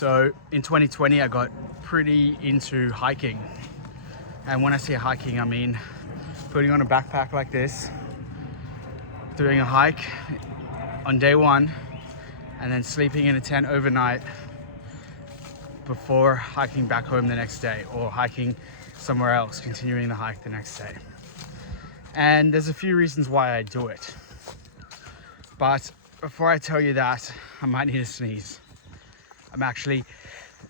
So in 2020, I got pretty into hiking. And when I say hiking, I mean putting on a backpack like this, doing a hike on day one, and then sleeping in a tent overnight before hiking back home the next day, or hiking somewhere else, continuing the hike the next day. And there's a few reasons why I do it. But before I tell you that, I might need a sneeze. I'm actually,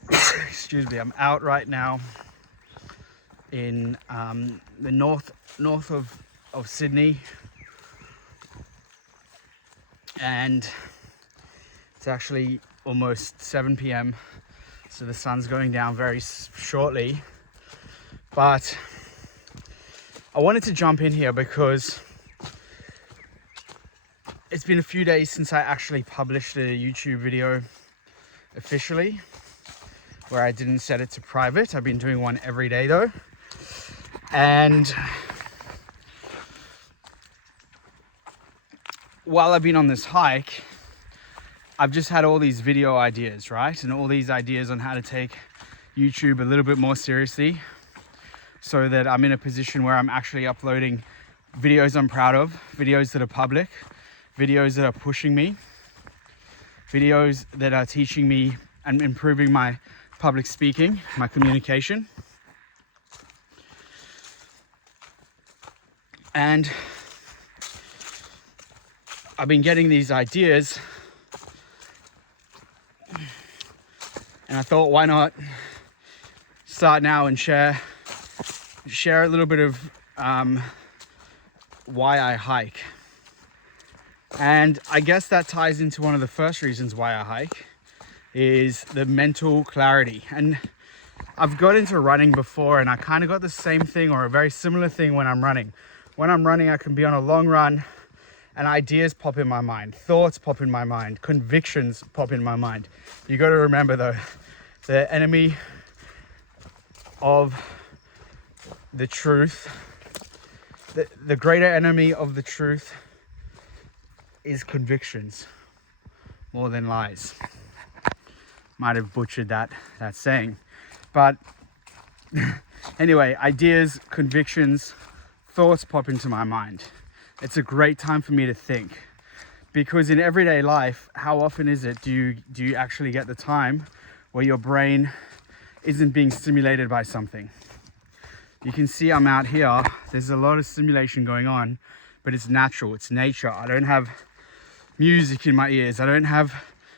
excuse me, I'm out right now in the north of Sydney, and it's actually almost 7 p.m. so the sun's going down very shortly. But I wanted to jump in here because it's been a few days since I actually published a YouTube video officially, where I didn't set it to private. I've been doing one every day though. And while I've been on this hike, I've just had all these video ideas, right? And all these ideas on how to take YouTube a little bit more seriously, so that I'm in a position where I'm actually uploading videos I'm proud of, videos that are public, videos that are pushing me, videos that are teaching me and improving my public speaking, my communication. And I've been getting these ideas, and I thought, why not start now and share a little bit of why I hike. And I guess that ties into one of the first reasons why I hike, is the mental clarity. And I've got into running before, and I kind of got the same thing, or a very similar thing, when I'm running. When I'm running, I can be on a long run and ideas pop in my mind, thoughts pop in my mind, convictions pop in my mind. You got to remember though, the enemy of the truth, the greater enemy of the truth is convictions more than lies. Might have butchered that saying, but anyway, ideas, convictions, thoughts pop into my mind. It's a great time for me to think, because in everyday life, how often is it do you actually get the time where your brain isn't being stimulated by something? You can see I'm out here. There's a lot of stimulation going on, but it's natural, it's nature. I don't have music in my ears. I don't have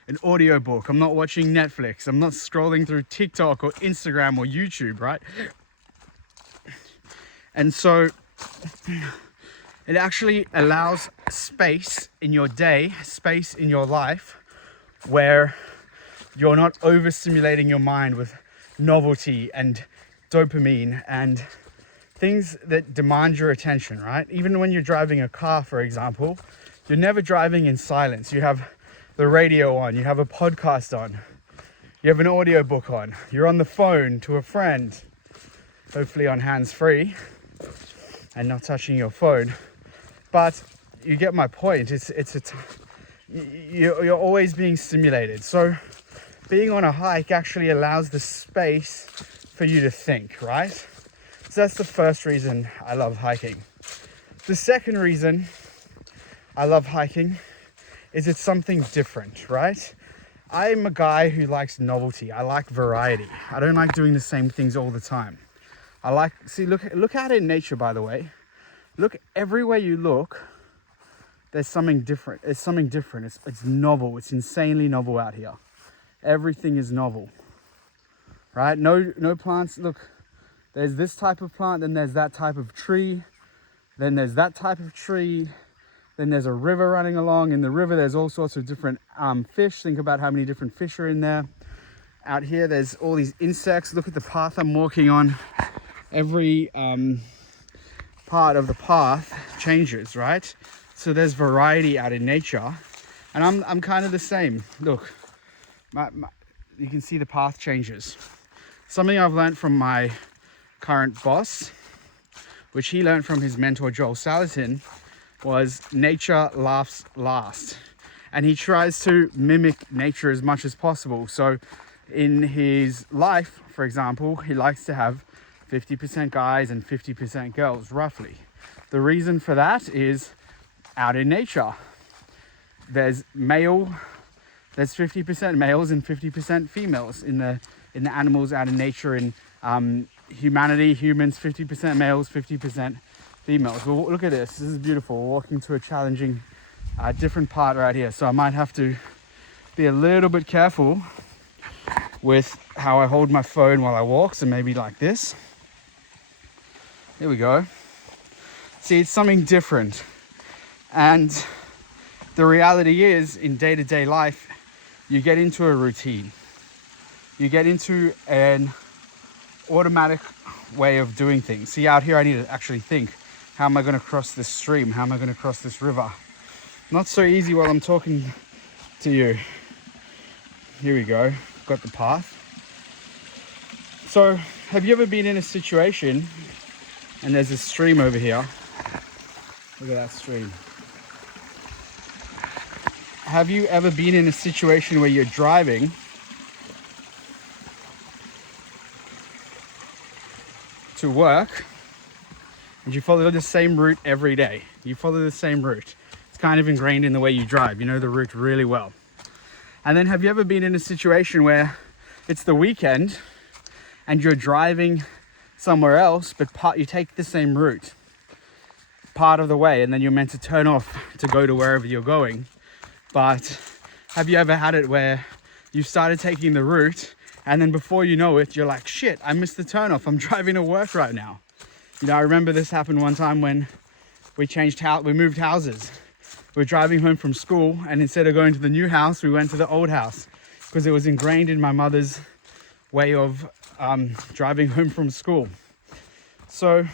an audio book. I'm not watching Netflix. I'm not scrolling through TikTok or Instagram or YouTube, right? And so it actually allows space in your day, space in your life, where you're not overstimulating your mind with novelty and dopamine and things that demand your attention, right? Even when you're driving a car, for example, you're never driving in silence. You have the radio on, you have a podcast on, you have an audio book on, you're on the phone to a friend, hopefully on hands-free and not touching your phone. But you get my point. You're always being stimulated. So being on a hike actually allows the space for you to think, right? So that's the first reason I love hiking. The second reason I love hiking is it's something different, right? I'm a guy who likes novelty. I like variety. I don't like doing the same things all the time. Look out in nature, by the way. Look, everywhere you look, there's something different. It's something different. It's novel. It's insanely novel out here. Everything is novel, right? No plants. Look, there's this type of plant, then there's that type of tree, then there's that type of tree, then there's a river running along. In the river, there's all sorts of different fish. Think about how many different fish are in there. Out here, there's all these insects. Look at the path I'm walking on. Every part of the path changes, right? So there's variety out in nature, and I'm kind of the same. Look, you can see the path changes. Something I've learned from my current boss, which he learned from his mentor Joel Salatin, was nature laughs last, and he tries to mimic nature as much as possible. So in his life, for example, he likes to have 50% guys and 50% girls, roughly. The reason for that is out in nature. There's 50% males and 50% females in the animals out in nature. In humanity, humans, 50% males, 50% females. Well, look at this. This is beautiful. We're walking to a challenging, different part right here. So I might have to be a little bit careful with how I hold my phone while I walk. So maybe like this. Here we go. See, it's something different. And the reality is, in day-to-day life, you get into a routine. You get into an automatic way of doing things. See, out here I need to actually think, how am I going to cross this stream? How am I going to cross this river? Not so easy while I'm talking to you. Here we go. Got the path. So, have you ever been in a situation, and there's a stream over here. Look at that stream. Have you ever been in a situation where you're driving to work and you follow the same route every day? You follow the same route. It's kind of ingrained in the way you drive. You know the route really well. And then have you ever been in a situation where it's the weekend and you're driving somewhere else, but you take the same route part of the way, and then you're meant to turn off to go to wherever you're going? But have you ever had it where you started taking the route and then before you know it, you're like, shit, I missed the turnoff. I'm driving to work right now. You know, I remember this happened one time when we moved houses. We were driving home from school, and instead of going to the new house, we went to the old house because it was ingrained in my mother's way of driving home from school. So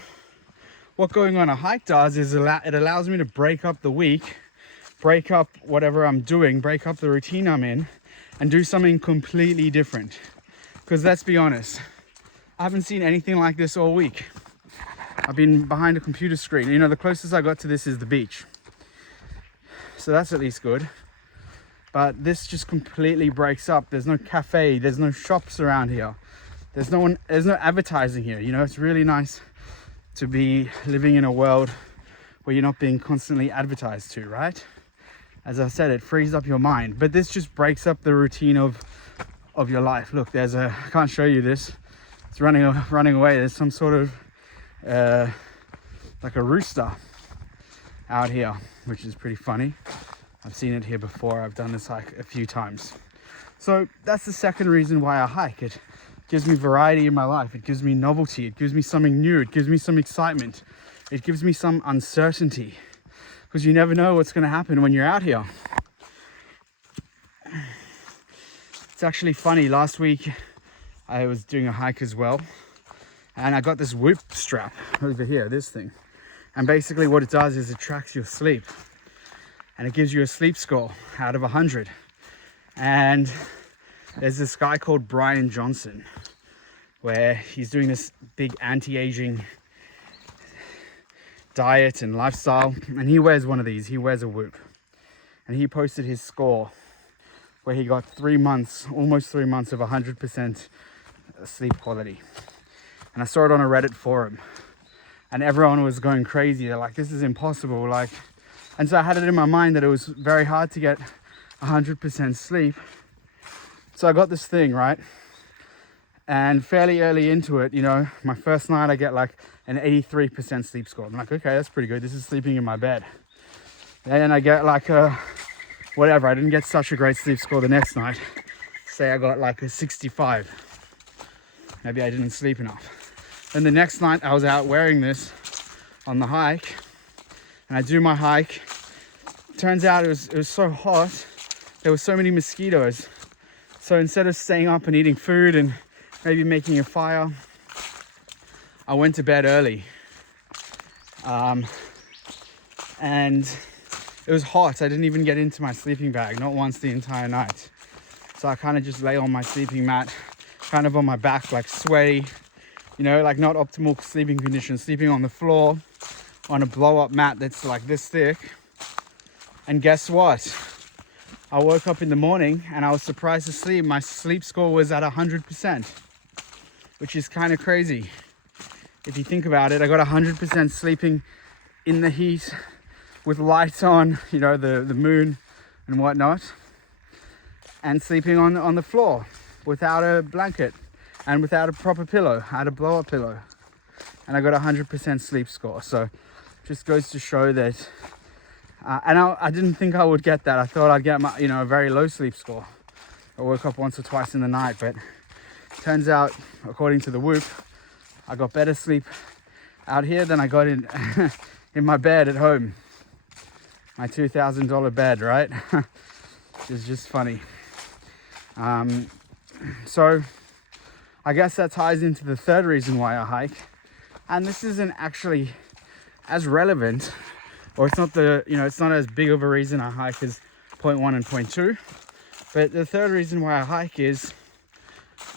what going on a hike does is it allows me to break up the week, break up whatever I'm doing, break up the routine I'm in, and do something completely different. Because let's be honest, I haven't seen anything like this all week. I've been behind a computer screen. You know, the closest I got to this is the beach. So that's at least good. But this just completely breaks up. There's no cafe, there's no shops around here. There's no advertising here. You know, it's really nice to be living in a world where you're not being constantly advertised to, right? As I said, it frees up your mind. But this just breaks up the routine of your life. Look, I can't show you this. It's running away. There's some sort of like a rooster out here, which is pretty funny. I've seen it here before. I've done this hike a few times. So that's the second reason why I hike. It gives me variety in my life. It gives me novelty. It gives me something new. It gives me some excitement. It gives me some uncertainty, because you never know what's going to happen when you're out here. It's actually funny. Last week I was doing a hike as well, and I got this Whoop strap over here, this thing. And basically what it does is it tracks your sleep, and it gives you a sleep score out of 100. And there's this guy called Brian Johnson, where he's doing this big anti-aging diet and lifestyle, and he wears one of these. He wears a Whoop, and he posted his score where he got 3 months, almost 3 months of 100% sleep quality. And I saw it on a Reddit forum, and everyone was going crazy. They're like, this is impossible. And so I had it in my mind that it was very hard to get 100% sleep. So I got this thing, right? And fairly early into it, you know, my first night I get like an 83% sleep score. I'm like, okay, that's pretty good. This is sleeping in my bed. Then I get like whatever. I didn't get such a great sleep score the next night. Say I got like a 65. Maybe I didn't sleep enough. Then the next night I was out wearing this on the hike, and I do my hike. Turns out it was so hot. There were so many mosquitoes. So instead of staying up and eating food and maybe making a fire, I went to bed early. And it was hot. I didn't even get into my sleeping bag, not once the entire night. So I kind of just lay on my sleeping mat, kind of on my back, like sweaty, you know, like not optimal sleeping conditions, sleeping on the floor on a blow up mat that's like this thick. And guess what? I woke up in the morning and I was surprised to see my sleep score was at 100%, which is kind of crazy. If you think about it, I got 100% sleeping in the heat with lights on, you know, the moon and whatnot, and sleeping on the floor without a blanket and without a proper pillow. I had a blow-up pillow and I got 100% sleep score. So just goes to show that, and I didn't think I would get that. I thought I'd get my, you know, a very low sleep score. I woke up once or twice in the night, but turns out, according to the Whoop, I got better sleep out here than I got in in my bed at home. My $2,000 bed, right? Which is just funny. So I guess that ties into the third reason why I hike. And this isn't actually as relevant, or it's not the, you know, it's not as big of a reason I hike as point 1 and point 2. But the third reason why I hike is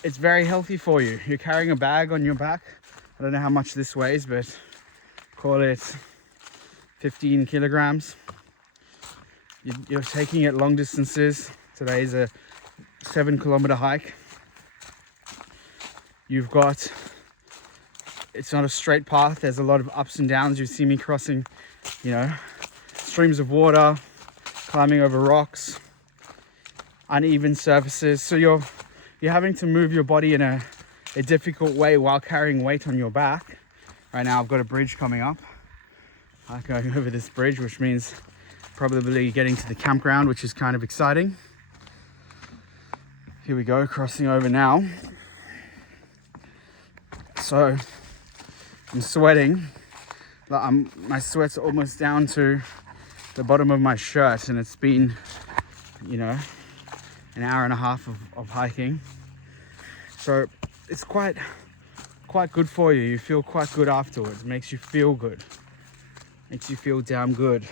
it's very healthy for you. You're carrying a bag on your back. I don't know how much this weighs, but call it 15 kilograms. You're taking it long distances. Today is a 7-kilometer hike. You've got, it's not a straight path. There's a lot of ups and downs. You see me crossing, you know, streams of water, climbing over rocks, uneven surfaces. So you're having to move your body in a difficult way while carrying weight on your back. Right now I've got a bridge coming up. I'm going over this bridge, which means probably getting to the campground, which is kind of exciting. Here we go, crossing over now. So I'm sweating. My sweat's almost down to the bottom of my shirt, and it's been, you know, an hour and a half of hiking. So it's quite good for you. You feel quite good afterwards. It makes you feel good. Makes you feel damn good.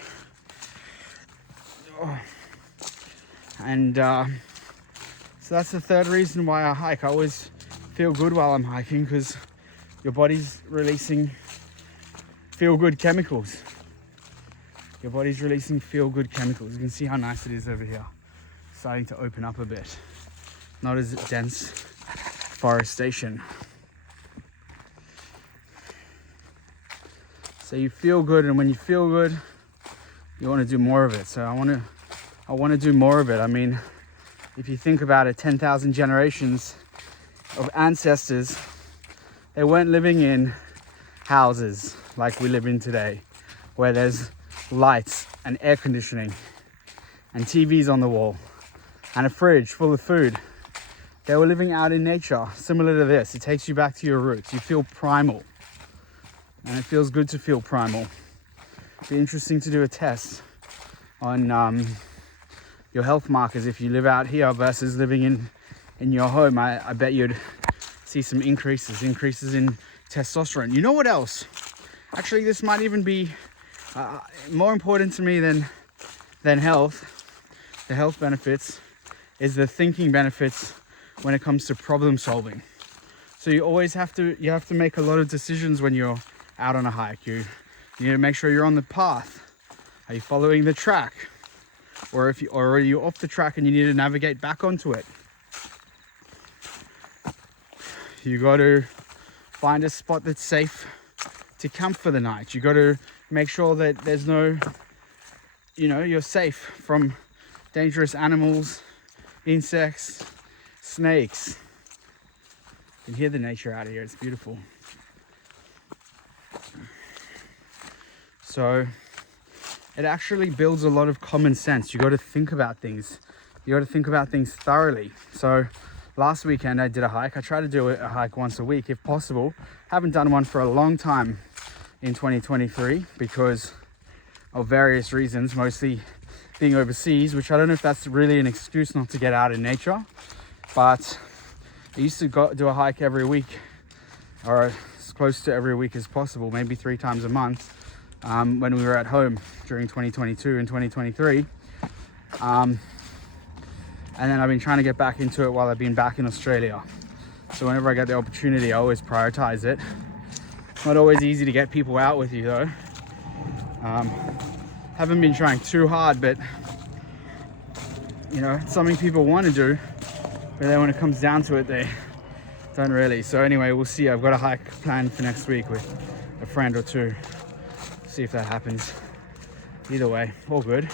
Oh. And so that's the third reason why I hike. I always feel good while I'm hiking because your body's releasing feel-good chemicals. Your body's releasing feel-good chemicals. You can see how nice it is over here. Starting to open up a bit. Not as dense forestation. So you feel good, and when you feel good, you want to do more of it. So I want to do more of it. I mean, if you think about it, 10,000 generations of ancestors, they weren't living in houses like we live in today, where there's lights and air conditioning and TVs on the wall and a fridge full of food. They were living out in nature, similar to this. It takes you back to your roots. You feel primal, and it feels good to feel primal. It'd be interesting to do a test on your health markers if you live out here versus living in your home. I bet you'd see some increases in testosterone. You know what else? Actually, this might even be more important to me than health. The health benefits is the thinking benefits when it comes to problem solving. So you always have to make a lot of decisions when you're out on a hike. You need to make sure you're on the path. Are you following the track? Or are you off the track and you need to navigate back onto it? You got to find a spot that's safe to camp for the night. You got to make sure that there's no, you're safe from dangerous animals, insects, snakes. You can hear the nature out here. It's beautiful. So it actually builds a lot of common sense. You got to think about things. You got to think about things thoroughly. So last weekend I did a hike. I try to do a hike once a week if possible. Haven't done one for a long time in 2023 because of various reasons, mostly being overseas, which I don't know if that's really an excuse not to get out in nature. But I used to do a hike every week, or as close to every week as possible, maybe 3 times a month. When we were at home during 2022 and 2023. And then I've been trying to get back into it while I've been back in Australia. So whenever I get the opportunity, I always prioritize it. It's not always easy to get people out with you though. Haven't been trying too hard, but You know, it's something people want to do, but then when it comes down to it, they don't really. So anyway, we'll see. I've got a hike planned for next week with a friend or two. See if that happens. Either way, all good.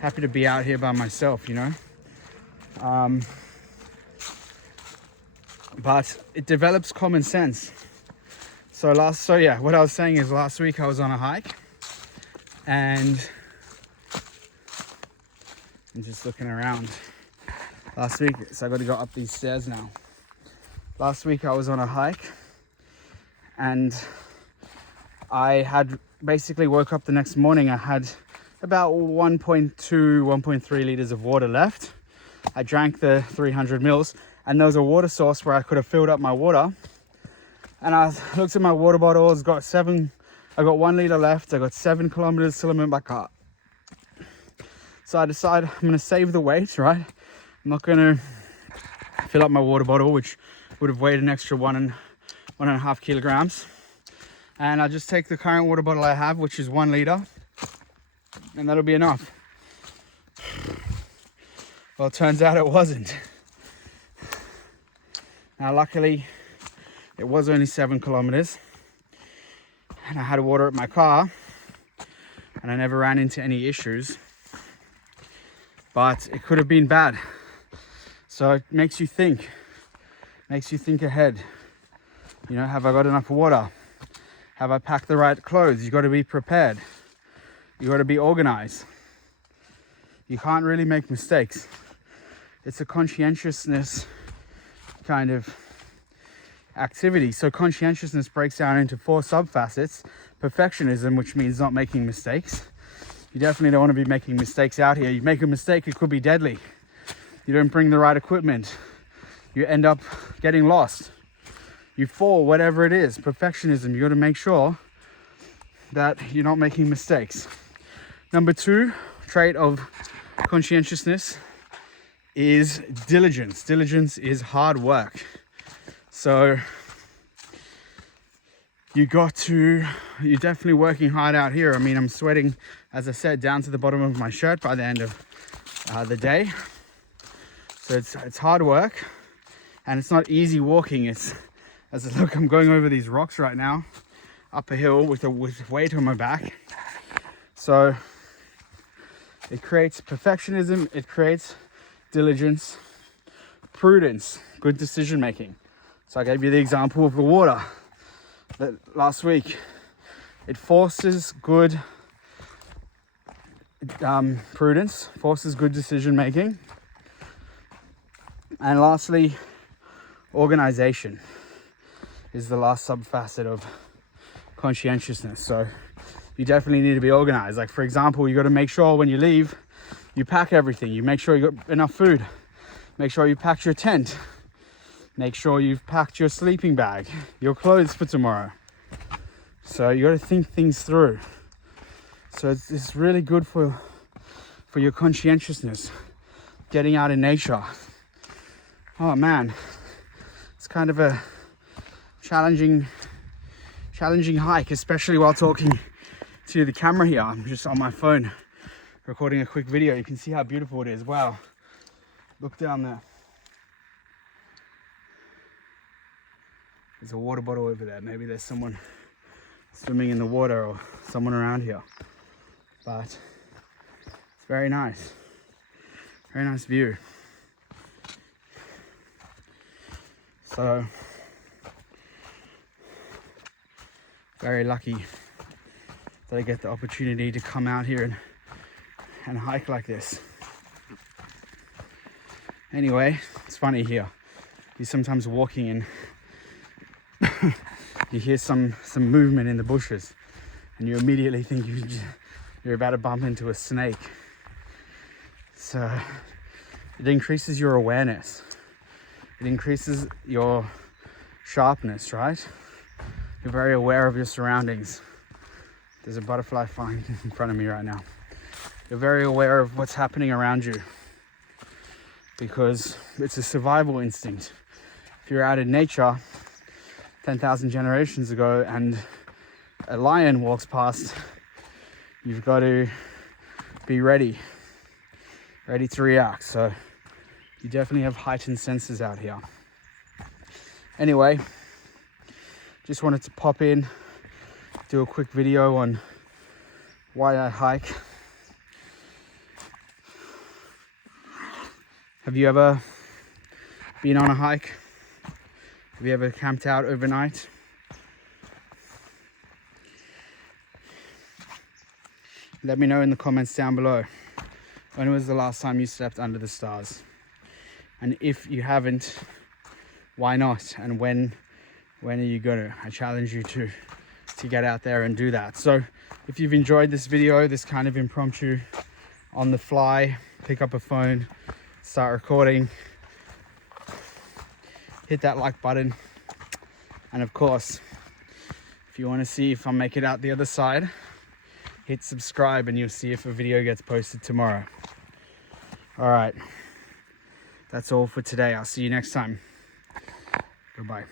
Happy to be out here by myself, you know. But it develops common sense. So yeah, what I was saying is last week I was on a hike and I'm just looking around. Last week, so I got to go up these stairs now. Last week I was on a hike and I had basically woke up the next morning. I had about 1.2, 1.3 liters of water left. I drank the 300 mils and there was a water source where I could have filled up my water. And I looked at my water bottle, I got 1 liter left. I got 7 kilometers till I'm in my car. So I decided I'm gonna save the weight, right? I'm not gonna fill up my water bottle, which would have weighed an extra 1.5 kilograms. And I'll just take the current water bottle I have, which is 1 liter, and that'll be enough. Well, it turns out it wasn't. Now, luckily, it was only 7 kilometers, and I had water at my car, and I never ran into any issues. But it could have been bad. So it makes you think ahead. You know, have I got enough water? Have I packed the right clothes? You got to be prepared. You got to be organized. You can't really make mistakes. It's a conscientiousness kind of activity. So conscientiousness breaks down into 4 subfacets. Perfectionism, which means not making mistakes. You definitely don't want to be making mistakes out here. You make a mistake, it could be deadly. You don't bring the right equipment. You end up getting lost. You fall, whatever it is. Perfectionism, you got to make sure that you're not making mistakes. Number 2 trait of conscientiousness is diligence. Diligence is hard work. So you're definitely working hard out here. I mean, I'm sweating, as I said, down to the bottom of my shirt by the end of the day. So it's hard work, and it's not easy walking. Look, I'm going over these rocks right now, up a hill with weight on my back. So it creates perfectionism, it creates diligence, prudence, good decision making. So I gave you the example of the water that last week. It forces good prudence, forces good decision making. And lastly, organization is the last subfacet of conscientiousness. So you definitely need to be organized. Like, for example, you got to make sure when you leave, you pack everything. You make sure you got enough food. Make sure you packed your tent. Make sure you've packed your sleeping bag, your clothes for tomorrow. So you got to think things through. So it's really good for your conscientiousness, getting out in nature. Oh man, it's kind of a challenging hike, especially while talking to the camera here. I'm just on my phone recording a quick video. You can see how beautiful it is. Wow, look down there. There's a water bottle over there. Maybe there's someone swimming in the water or someone around here. But it's very nice. Very nice view. So, very lucky that I get the opportunity to come out here and hike like this. Anyway, it's funny here. You're sometimes walking and you hear some movement in the bushes and you immediately think you're about to bump into a snake. So it increases your awareness. It increases your sharpness, right? You're very aware of your surroundings. There's a butterfly flying in front of me right now. You're very aware of what's happening around you because it's a survival instinct. If you're out in nature 10,000 generations ago and a lion walks past, you've got to be ready. ready to react. So you definitely have heightened senses out here. Anyway, just wanted to pop in, do a quick video on why I hike. Have you ever been on a hike? Have you ever camped out overnight? Let me know in the comments down below. When was the last time you slept under the stars? And if you haven't, why not? And when are you gonna? I challenge you to get out there and do that. So if you've enjoyed this video, this kind of impromptu, on the fly, pick up a phone, start recording, hit that like button. And of course, if you want to see if I make it out the other side, hit subscribe and you'll see if a video gets posted tomorrow. All right, that's all for today. I'll see you next time. Goodbye.